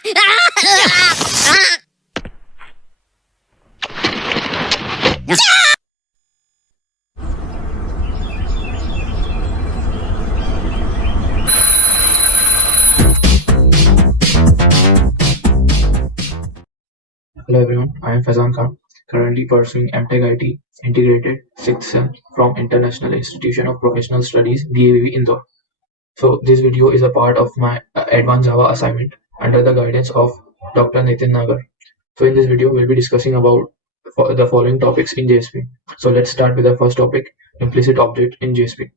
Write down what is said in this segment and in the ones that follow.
Hello everyone, I am Faizan Khan, currently pursuing MTech IT Integrated 6th Sem from International Institution of Professional Studies DAVV Indore. So this video is a part of my Advanced Java assignment under the guidance of Dr. Nitin Nagar. So in this video we'll be discussing about the following topics in JSP. So let's start with the first topic, implicit object in JSP.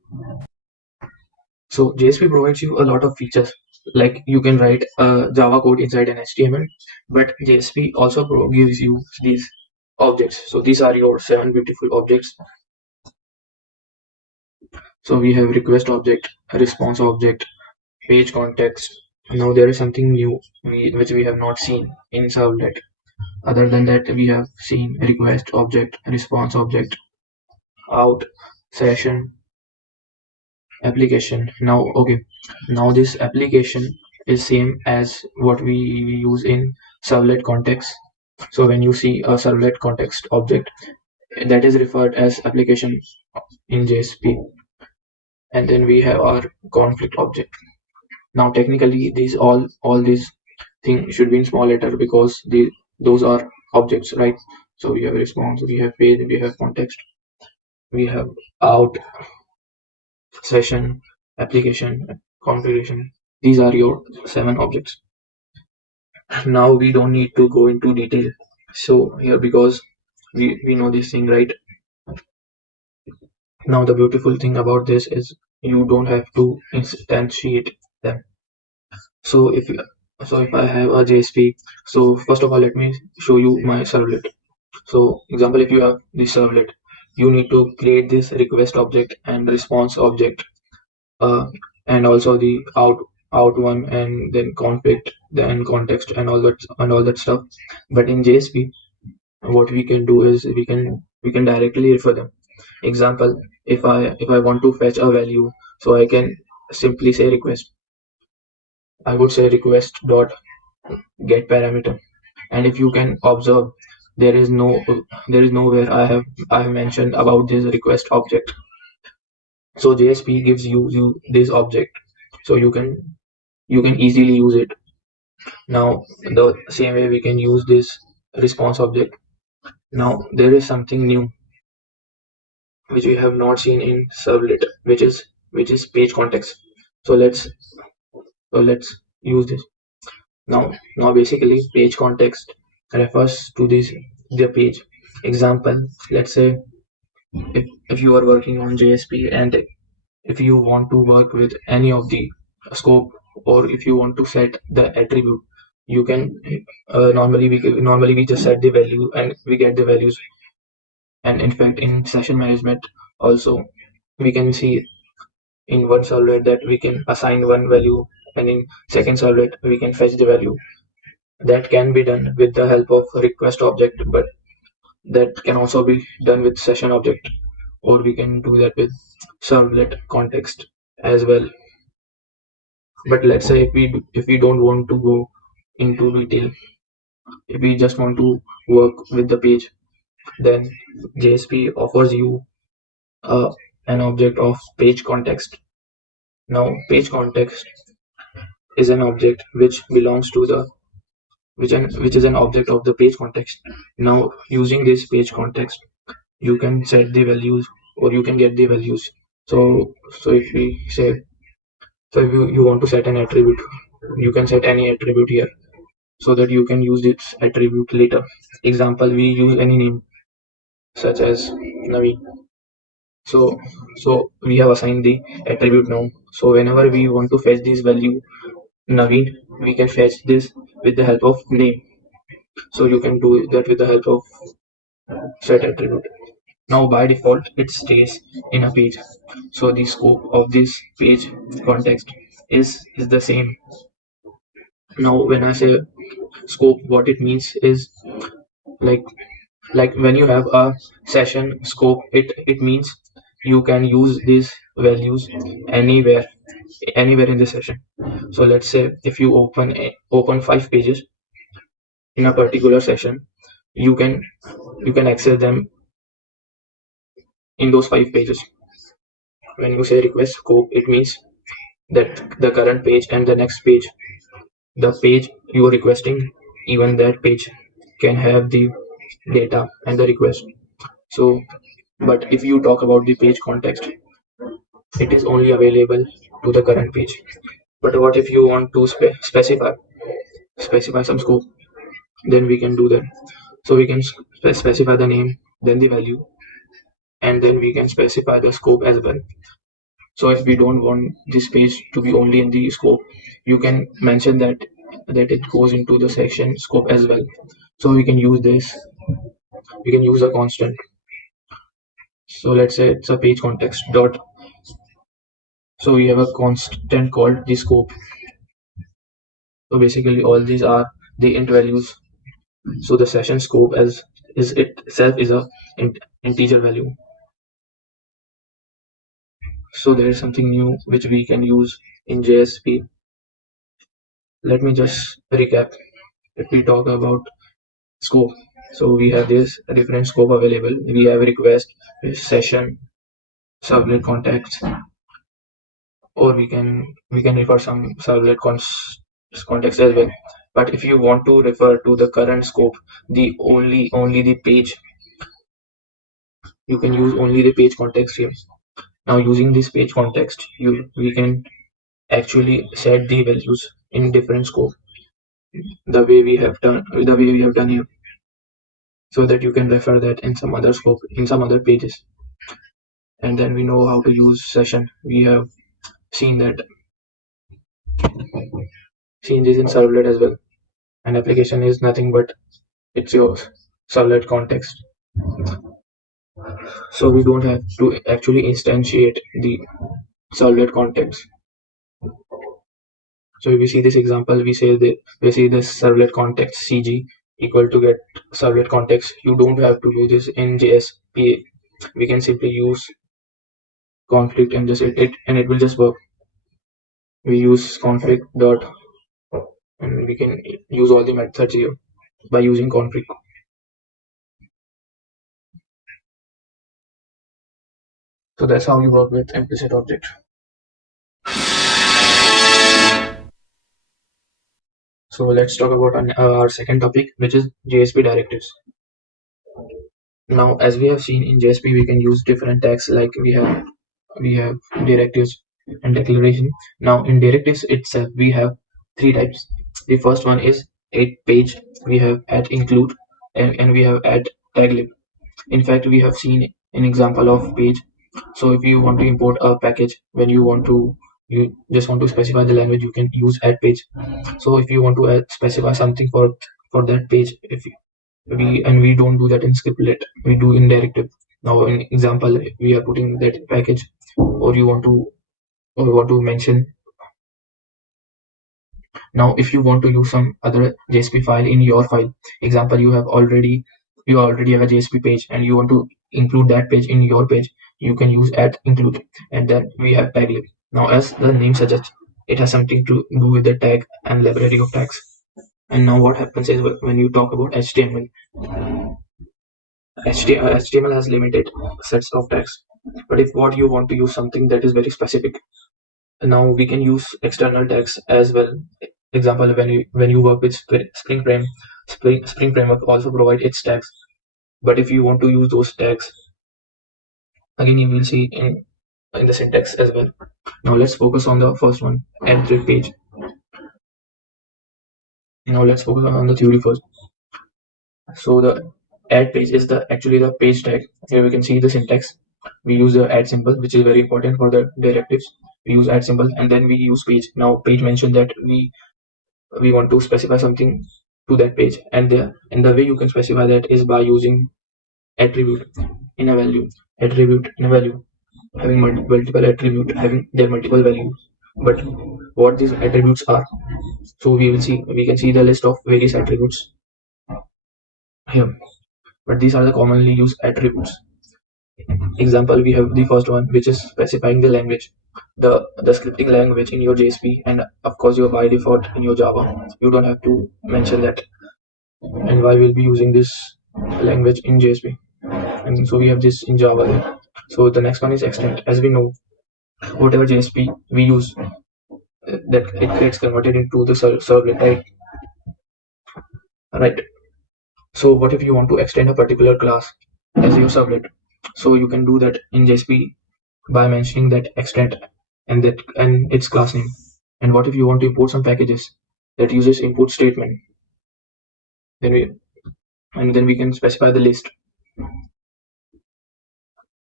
So JSP provides you a lot of features, like you can write Java code inside an HTML, but JSP also gives you these objects. So these are your 7 beautiful objects. So we have request object, response object, page context. Now there is something new which we have not seen in servlet. Other than that, we have seen request object, response object, out, session, application. Now this application is same as what we use in servlet context. So when you see a servlet context object, that is referred as application in JSP. And then we have our conflict object. Now technically these all these things should be in small letter because those are objects, right? So we have response, we have page, we have context, we have out, session, application, configuration. These are your 7 objects. Now we don't need to go into detail. So here, because we know this thing, right? Now the beautiful thing about this is you don't have to instantiate them. So if I have a JSP, so first of all let me show you my servlet. So example, if you have this servlet, you need to create this request object and response object, and also the out one, and then conflict, then context, and all that stuff. But in JSP, what we can do is we can directly refer them. Example, if I want to fetch a value, so I can simply say request. I would say request dot get parameter, and if you can observe, there is nowhere I have mentioned about this request object. So JSP gives you this object, so you can easily use it. Now the same way we can use this response object. Now there is something new which we have not seen in servlet, which is page context. So let's use this. Now basically page context refers to the page. Example, let's say if you are working on JSP, and if you want to work with any of the scope, or if you want to set the attribute, you can normally we just set the value and we get the values. And in fact, in session management also, we can see in one servlet that we can assign one value, and in second servlet we can fetch the value. That can be done with the help of request object, but that can also be done with session object, or we can do that with servlet context as well. But let's say if we don't want to go into detail, if we just want to work with the page, then JSP offers you an object of page context. Now page context is an object which belongs to the which is an object of the page context. Now using this page context, you can set the values, or you can get the values. So if we say, so if you want to set an attribute, you can set any attribute here, so that you can use this attribute later. Example, we use any name such as Naveen. So we have assigned the attribute now. So whenever we want to fetch this value Naveen, we can fetch this with the help of name. So you can do that with the help of set attribute. Now by default it stays in a page, so the scope of this page context is the same. Now when I say scope, what it means is like when you have a session scope, it means you can use these values anywhere anywhere in the session. So let's say if you open 5 pages in a particular session, you can access them in those 5 pages. When you say request scope, it means that the current page and the next page, the page you are requesting, even that page can have the data and the request. So, but if you talk about the page context, it is only available to the current page. But what if you want to specify some scope? Then we can do that. So we can specify the name, then the value, and then we can specify the scope as well. So if we don't want this page to be only in the scope, you can mention that it goes into the section scope as well. So we can use this. We can use a constant. So let's say it's a page context dot. So we have a constant called the scope. So basically all these are the int values. So the session scope as is itself is a integer value. So there is something new which we can use in JSP. Let me just recap. If we talk about scope, so we have this different scope available. We have request, session, servlet context, or we can refer some servlet context as well. But if you want to refer to the current scope, the only the page, you can use only the page context here. Now using this page context, we can actually set the values in different scope the way we have done here, so that you can refer that in some other scope in some other pages. And then we know how to use session. We have seen this in servlet as well. An application is nothing but it's your servlet context. So we don't have to actually instantiate the servlet context. So if we see this example, we see this servlet context CG equal to get servlet context. You don't have to do this in JSPA. We can simply use conflict and just it will just work. We use conflict dot and we can use all the methods here by using conflict. So that's how you work with implicit object. So let's talk about our second topic, which is JSP directives. Now, as we have seen in JSP, we can use different tags like we have directives and declaration. Now, in directives itself, we have 3 types. The first one is 8-page. We have at include and we have at taglib. In fact, we have seen an example of page. So if you want to import a package, when you just want to specify the language, you can use add page. So if you want to specify something for that page, if we don't do that in scriptlet, we do in directive. Now in example, we are putting that package, or you want to mention. Now if you want to use some other JSP file in your file, example, you already have a JSP page and you want to include that page in your page, you can use add include. And then we have taglib. Now as the name suggests, it has something to do with the tag and library of tags. And now what happens is when you talk about HTML, HTML has limited sets of tags. But if what you want to use something that is very specific, now we can use external tags as well. Example, when you work with Spring Framework also provide its tags. But if you want to use those tags, again you will see in the syntax as well. Now let's focus on the first one, add page. Now let's focus on the theory first. So the add page is actually the page tag. Here we can see the syntax. We use the add symbol, which is very important for the directives. We use add symbol and then we use page. Now page mentioned that we want to specify something to that page, and the way you can specify that is by using attribute in a value. Attribute in a value having multiple attribute having their multiple values. But what these attributes are, so we can see the list of various attributes here. But these are the commonly used attributes. example, we have the first one, which is specifying the language, the scripting language in your JSP, and of course your by default in your Java. You don't have to mention that, and why we'll be using this language in JSP. And so we have this in Java there. So the next one is extent. As we know, whatever JSP we use, that it gets converted into the servlet, right? Right. So what if you want to extend a particular class as your servlet? So you can do that in JSP by mentioning that extent and its class name. And what if you want to import some packages that uses import statement? Then we can specify the list.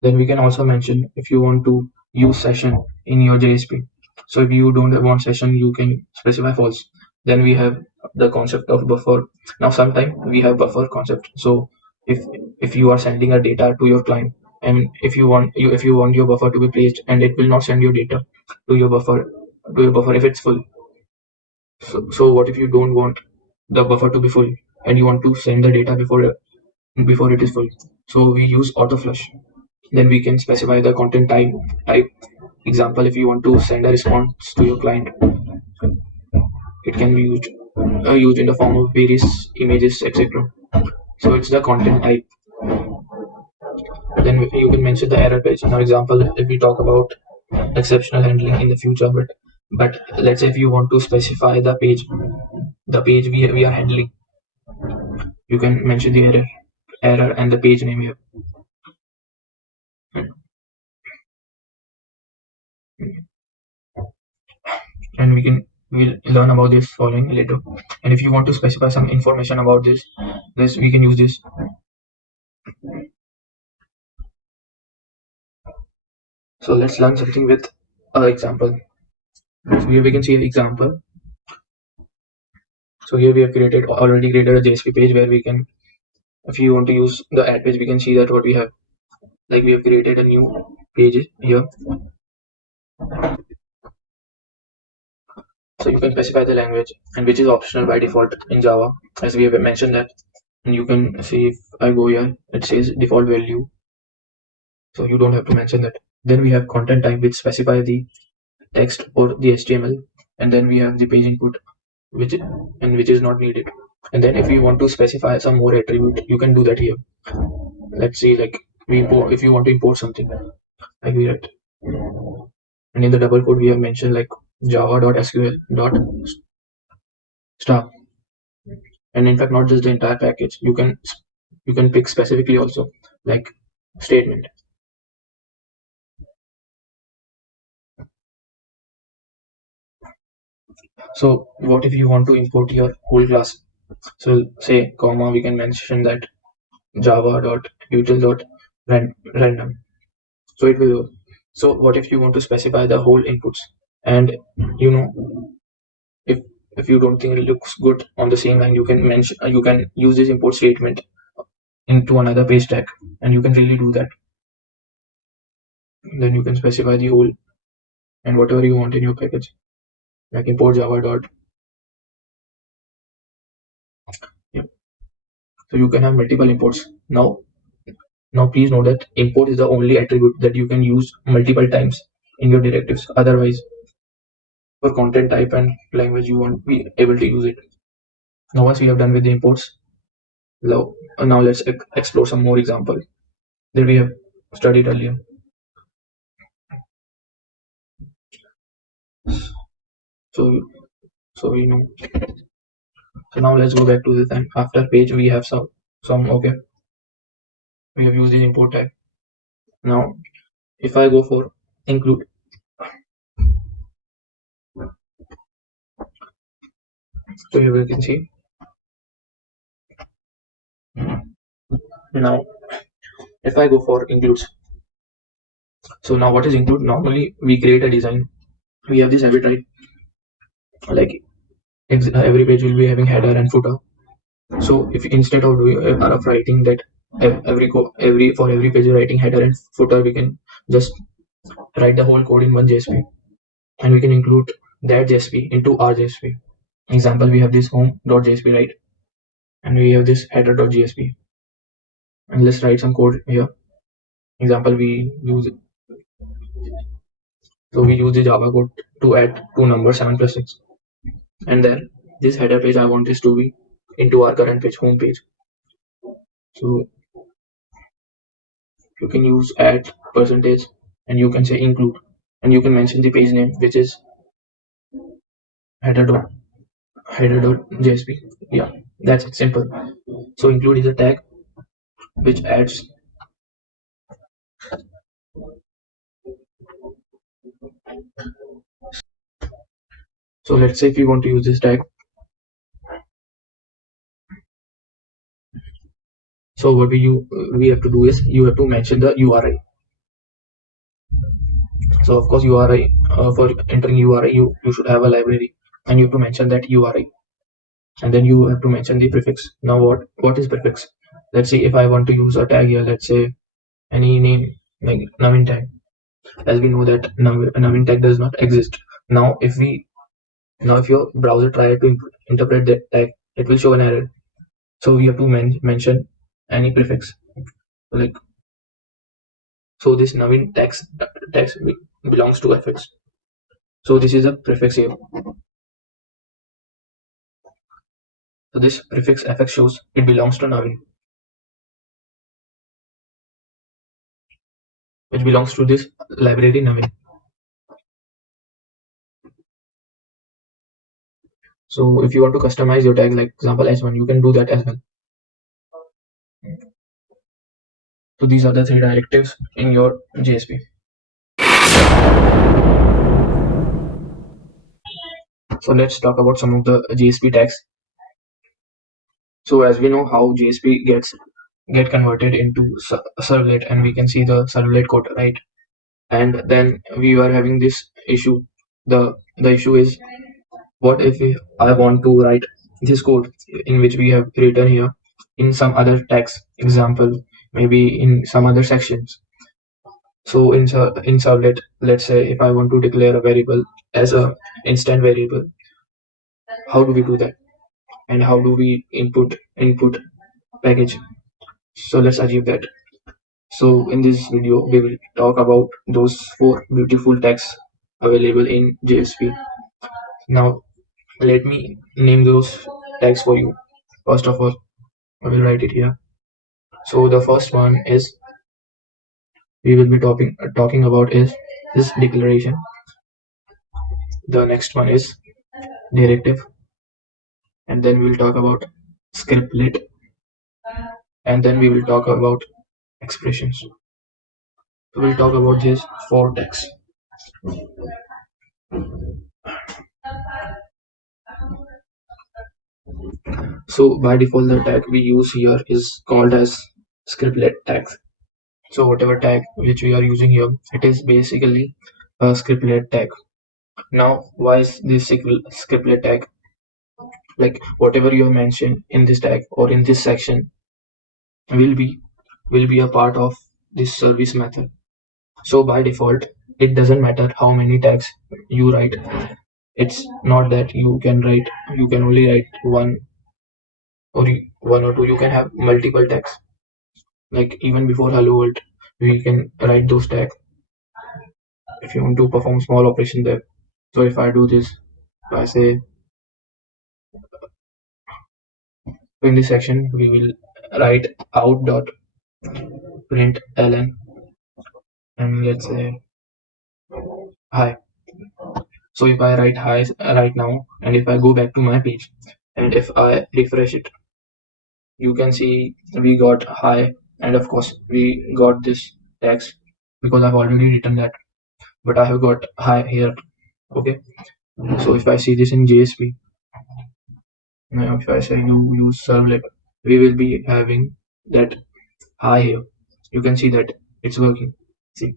Then we can also mention if you want to use session in your JSP. So if you don't want session, you can specify false. Then we have the concept of buffer. Now sometimes we have buffer concept. So if you are sending a data to your client, and if you want your buffer to be placed, and it will not send your data to your buffer if it's full. So what if you don't want the buffer to be full and you want to send the data before it is full? So we use auto flush. Then we can specify the content type. Example, if you want to send a response to your client, it can be used in the form of various images, etc. So it's the content type. Then you can mention the error page. Now example, if we talk about exceptional handling in the future, but let's say if you want to specify the page we are handling, you can mention the error and the page name here. And we'll learn about this following later. And if you want to specify some information about this we can use this. So let's learn something with an example. So here we can see an example. So here we have already created a JSP page where we can, if you want to use the add page, we can see that what we have. Like we have created a new page here. So you can specify the language, and which is optional by default in Java, as we have mentioned that. And you can see if I go here, it says default value. So you don't have to mention that. Then we have content type, which specify the text or the HTML, and then we have the page input, which is not needed. And then if you want to specify some more attribute, you can do that here. Let's see, like if you want to import something, like we write, and in the double quote we have mentioned like java.sql.star. And in fact, not just the entire package, you can pick specifically also, like statement. So what if you want to import your whole class? So say comma, we can mention that java.util.random. So it will. So what if you want to specify the whole inputs, and you know, if you don't think it looks good on the same line, you can use this import statement into another page tag, and you can really do that. Then you can specify the whole and whatever you want in your package, like import java dot. Yep. So you can have multiple imports. Now please know that import is the only attribute that you can use multiple times in your directives. Otherwise, for content type and language, you won't be able to use it. Now once we have done with the imports, now let's explore some more example that we have studied earlier. So we know. So now let's go back to this, and after page we have some okay. We have used the import tag. Now if I go for include, so here we can see. Now if I go for includes, so now what is include? Normally we create a design, we have this habit, right? Like every page will be having header and footer. So if instead of writing that for every page writing header and footer, we can just write the whole code in one JSP, and we can include that JSP into our JSP. Example, we have this home.jsp, right? And we have this header.jsp. And let's write some code here. Example, we use the Java code to add two numbers 7 plus 6, and then this header page I want this to be into our current page, home page. So you can use add percentage, and you can say include, and you can mention the page name, which is header.jsp. Yeah, that's it, simple. So include is a tag which adds. So let's say if you want to use this tag, so what we have to do is you have to mention the URI. So of course URI, for entering URI you should have a library, and you have to mention that URI, and then you have to mention the prefix. Now what is prefix? Let's say if I want to use a tag here, let's say any name like Navin tag, as we know that Navin tag does not exist. Now if your browser try to interpret that tag, it will show an error. So you have to mention any prefix, like, so this Navin text belongs to fx. So this is a prefix here. So this prefix fx shows it belongs to Navin, which belongs to this library Navin. So if you want to customize your tag, like example h1, you can do that as well. So these are the three directives in your JSP. So let's talk about some of the JSP tags. So as we know how JSP get converted into servlet, and we can see the servlet code, right? And then we are having this issue. The issue is, what if I want to write this code in which we have written here in some other text, example maybe in some other sections. So in servlet, let's say if I want to declare a variable as a instant variable, how do we do that, and how do we input package? So let's achieve that. So in this video we will talk about those 4 beautiful tags available in JSP. Now let me name those tags for you. First of all, I will write it here. So the first one is we will be talking about is this declaration. The next one is directive, and then we will talk about scriptlet, and then we will talk about expressions. So we'll talk about these 4 tags. So by default the tag we use here is called as scriptlet tag. So whatever tag which we are using here, it is basically a scriptlet tag. Now why is this scriptlet tag? Like whatever you have mentioned in this tag or in this section will be a part of this service method. So by default it doesn't matter how many tags you write. It's not that you can only write one or two. You can have multiple tags, like even before hello world we can write those tags if you want to perform small operation there. So if I do this, if I say, in this section we will write out dot print ln, and let's say hi. So if I write hi right now, and if I go back to my page, and if I refresh it, you can see we got hi, and of course we got this text because I've already written that, but I have got hi here. Okay, so if I see this in JSP, now if I say you use servlet, we will be having that hi here. You can see that it's working. See,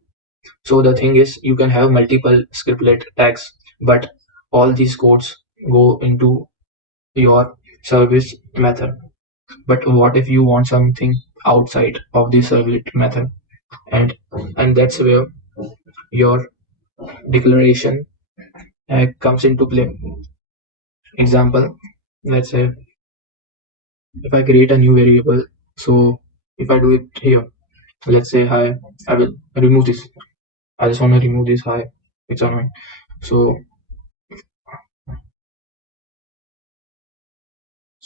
so the thing is you can have multiple scriptlet tags, but all these codes go into your service method. But what if you want something outside of the servlet method, and that's where your declaration comes into play. Example, let's say if I create a new variable, so if I do it here, let's say hi. I will remove this. I just want to remove this hi. It's annoying. So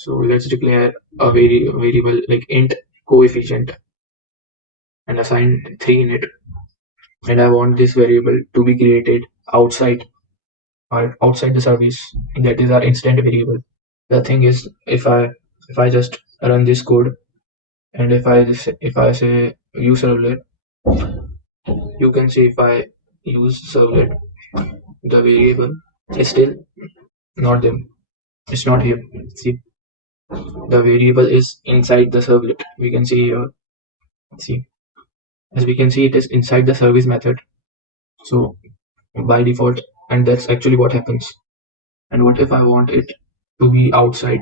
let's declare a variable like int coefficient and assign 3 in it. And I want this variable to be created outside outside the service. That is our instant variable. The thing is, if I just run this code and if I say use servlet, you can see if I use servlet, the variable is still not there. It's not here. See, the variable is inside the servlet. We can see here. See, as we can see, it is inside the service method. So by default, and that's actually what happens. And what if I want it to be outside?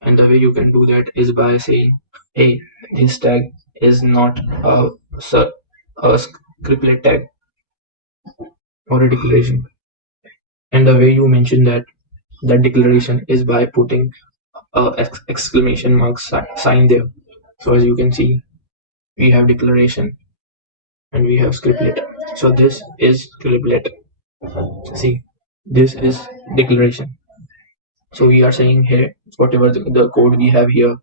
And the way you can do that is by saying, hey, this tag is not a scriptlet tag or a declaration. And the way you mention that declaration is by putting a exclamation mark sign there. So as you can see, we have declaration and we have scriptlet. So this is scriptlet. See, this is declaration. So we are saying here, whatever the code we have here,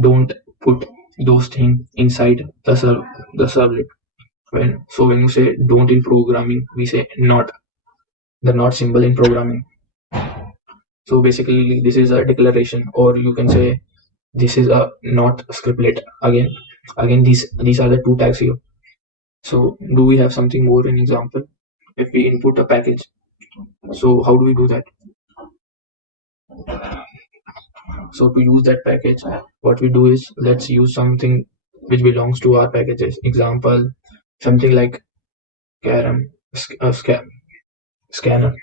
don't put those things inside the servlet. When you say don't in programming, we say not, the not symbol in programming. So basically this is a declaration, or you can say this is a not scriptlet. Again these are the two tags here. So do we have something more in example? If we input a package, so how do we do that? So to use that package, what we do is let's use something which belongs to our packages. Example, something like carom scanner.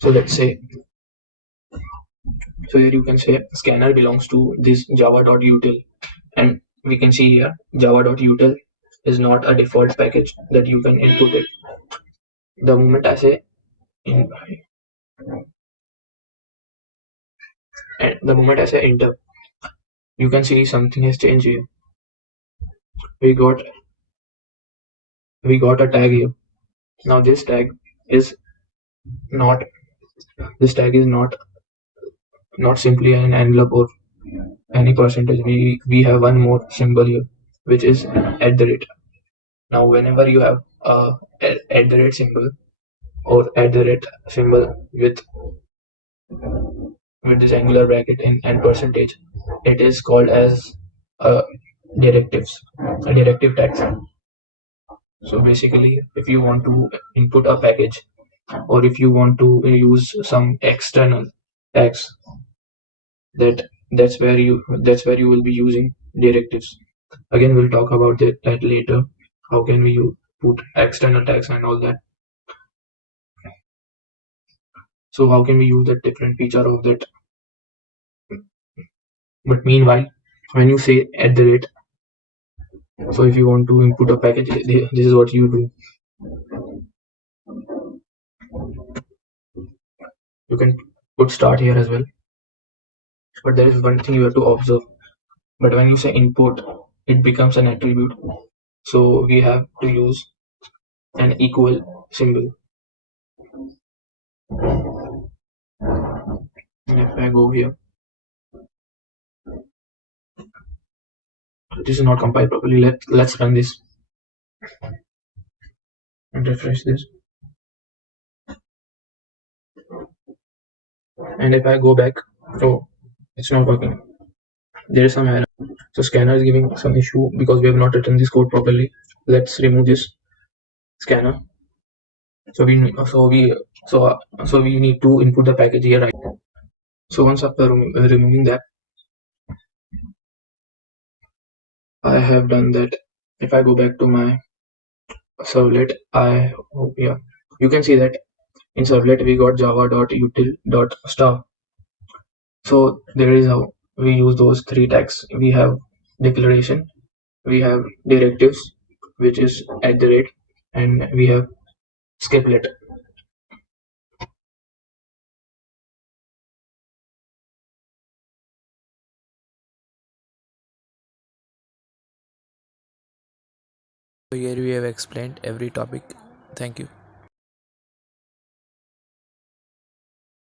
So let's say, so here you can say scanner belongs to this java.util, and we can see here java.util is not a default package that you can input it. The moment I say in, and the moment I say enter, you can see something has changed here. We got a tag here. Now is not this tag is not simply an envelope or any percentage. We have one more symbol here, which is at the rate. Now whenever you have a at the rate symbol or at the rate symbol with this angular bracket and percentage, it is called as a a directive tag. So basically, if you want to input a package or if you want to use some external tags, that's where you will be using directives. Again, we'll talk about that later. How can we put external tags and all that? So how can we use that different feature of that? But meanwhile, when you say at the rate, so if you want to input a package, this is what you do. You can put start here as well. But there is one thing you have to observe. But when you say input, it becomes an attribute. So we have to use an equal symbol. And if I go here, this is not compiled properly. Let's run this and refresh this. And if I go back, oh, it's not working. There is some error. So scanner is giving some issue because we have not written this code properly. Let's remove this scanner. So we need to input the package here, right? So once after removing that, I have done that. If I go back to my servlet, you can see that in servlet we got java.util.star. So there is how we use those three tags. We have declaration, we have directives, which is at the rate, and we have scriptlet. So here we have explained every topic. Thank you.